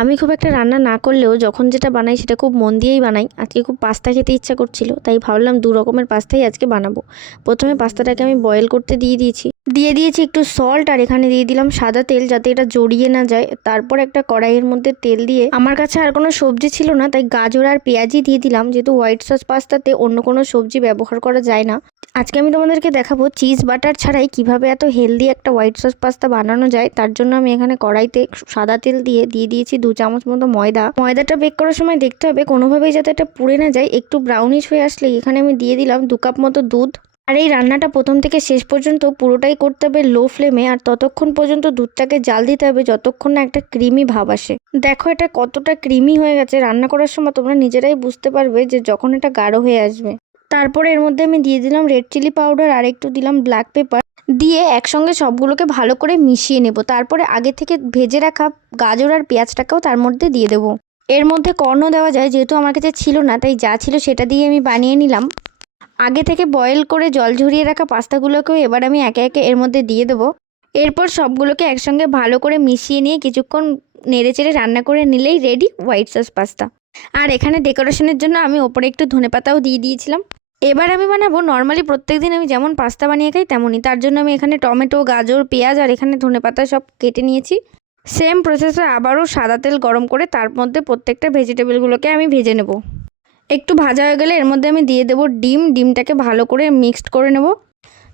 আমি খুব একটা রান্না না করলেও যখন যেটা বানাই সেটা খুব মন দিয়েই বানাই। আজকে খুব পাস্তা খেতে ইচ্ছা করছিল, তাই ভাবলাম দু রকমের পাস্তাই আজকে বানাবো। প্রথমে পাস্তাটাকে আমি বয়েল করতে দিয়ে দিয়েছি একটু সল্ট, আর এখানে দিয়ে দিলাম সাদা তেল যাতে এটা জড়িয়ে না যায়। তারপর একটা কড়াইয়ের মধ্যে তেল দিয়ে, আমার কাছে আর কোনো সবজি ছিল না তাই গাজর আর পেঁয়াজই দিয়ে দিলাম, যেহেতু হোয়াইট সস পাস্তাতে অন্য কোনো সবজি ব্যবহার করা যায় না। আজকে আমি তোমাদেরকে দেখাবো চিজ বাটার ছাড়াই কিভাবে এত হেলদি একটা হোয়াইট সস পাস্তা বানানো যায়। তার জন্য আমি এখানে কড়াইতে সাদা তেল দিয়ে দিয়েছি 2 চামচ মতো ময়দাটা বেক করার সময় দেখতে হবে কোনোভাবেই যাতে এটা পুড়ে না যায়। একটু ব্রাউনিশ হয়ে আসলে এখানে আমি দিয়ে দিলাম 2 কাপ মতো দুধ। আর এই রান্নাটা প্রথম থেকে শেষ পর্যন্ত পুরোটাই করতে হবে লো ফ্লেমে, আর ততক্ষণ পর্যন্ত দুধটাকে জাল দিতে হবে যতক্ষণ না একটা ক্রিমি ভাব আসে। দেখো এটা কতটা ক্রিমি হয়ে গেছে, রান্না করার সময় তোমরা নিজেরাই বুঝতে পারবে যে যখন এটা গাঢ় হয়ে আসবে। তারপরে এর মধ্যে আমি দিয়ে দিলাম রেড চিলি পাউডার আর একটু দিলাম ব্ল্যাক পেপার, দিয়ে একসঙ্গে সবগুলোকে ভালো করে মিশিয়ে নেব। তারপরে আগে থেকে ভেজে রাখা গাজর আর পেঁয়াজটাকেও তার মধ্যে দিয়ে দেবো। এর মধ্যে কর্নও দেওয়া যায়, যেহেতু আমার কাছে ছিল না তাই যা ছিল সেটা দিয়ে আমি বানিয়ে নিলাম। আগে থেকে বয়েল করে জল ঝরিয়ে রাখা পাস্তাগুলোকেও এবার আমি একে একে এর মধ্যে দিয়ে দেবো। এরপর সবগুলোকে একসঙ্গে ভালো করে মিশিয়ে নিয়ে কিছুক্ষণ নেড়েচেড়ে রান্না করে নিলেই রেডি হোয়াইট সস পাস্তা। আর এখানে ডেকোরেশনের জন্য আমি ওপরে একটু ধনেপাতাও দিয়ে দিয়েছিলাম। এবার আমি বানাবো নর্মালি প্রত্যেকদিন আমি যেমন পাস্তা বানিয়ে খাই তেমনই। তার জন্য আমি এখানে টমেটো, গাজর, পেঁয়াজ আর এখানে ধনেপাতা সব কেটে নিয়েছি। সেম প্রসেসে আবারও সাদা তেল গরম করে তার মধ্যে প্রত্যেকটা ভেজিটেবলগুলোকে আমি ভেজে নেব। একটু ভাজা হয়ে গেলে এর মধ্যে আমি দিয়ে দেবো ডিমটাকে ভালো করে মিক্সড করে নেব।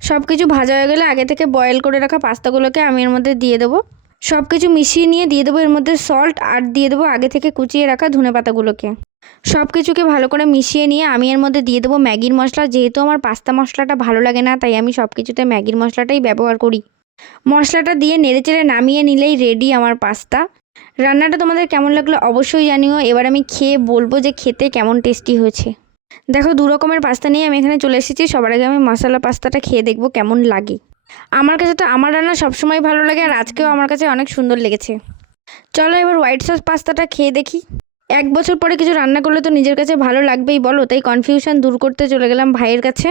সব কিছু ভাজা হয়ে গেলে আগে থেকে বয়েল করে রাখা পাস্তাগুলোকে আমি এর মধ্যে দিয়ে দেবো। সব কিছু মিশিয়ে নিয়ে দিয়ে দেবো এর মধ্যে সল্ট, আর দিয়ে দেবো আগে থেকে কুচিয়ে রাখা ধনেপাতাগুলোকে। সব কিছুকে ভালো করে মিশিয়ে নিয়ে আমি এর মধ্যে দিয়ে দেবো ম্যাগির মশলা। যেহেতু আমার পাস্তা মশলাটা ভালো লাগে না তাই আমি সব কিছুতে ম্যাগির মশলাটাই ব্যবহার করি। মশলাটা দিয়ে নেড়েচেড়ে নামিয়ে নিলেই রেডি আমার পাস্তা। রান্নাটা তোমাদের কেমন লাগলো অবশ্যই জানিও। এবার আমি খেয়ে বলবো যে খেতে কেমন টেস্টি হয়েছে। দেখো 2 রকমের পাস্তা নিয়ে আমি এখানে চলে এসেছি। সবার আগে আমি মশলা পাস্তাটা খেয়ে দেখবো কেমন লাগে। আমার কাছে তো আমার রান্না সবসময় ভালো লাগে, আর আজকেও আমার কাছে অনেক সুন্দর লেগেছে। চলো এবার হোয়াইট সস পাস্তাটা খেয়ে দেখি। 1 বছর পরে কিছু রান্না করলে তো নিজের কাছে ভালো লাগবেই বলো, তাই কনফিউশন দূর করতে চলে গেলাম ভাইয়ের কাছে।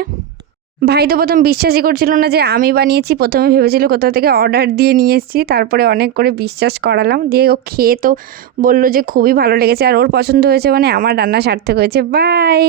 ভাই তো প্রথম বিশ্বাসই করছিল না যে আমি বানিয়েছি, প্রথমে ভেবেছিল কোথাও থেকে অর্ডার দিয়ে নিয়ে এসেছি। তারপরে অনেক করে বিশ্বাস করালাম, দিয়ে ও খেয়ে তো বললো যে খুবই ভালো লেগেছে, আর ওর পছন্দ হয়েছে মানে আমার রান্না সার্থক হয়েছে। বাই।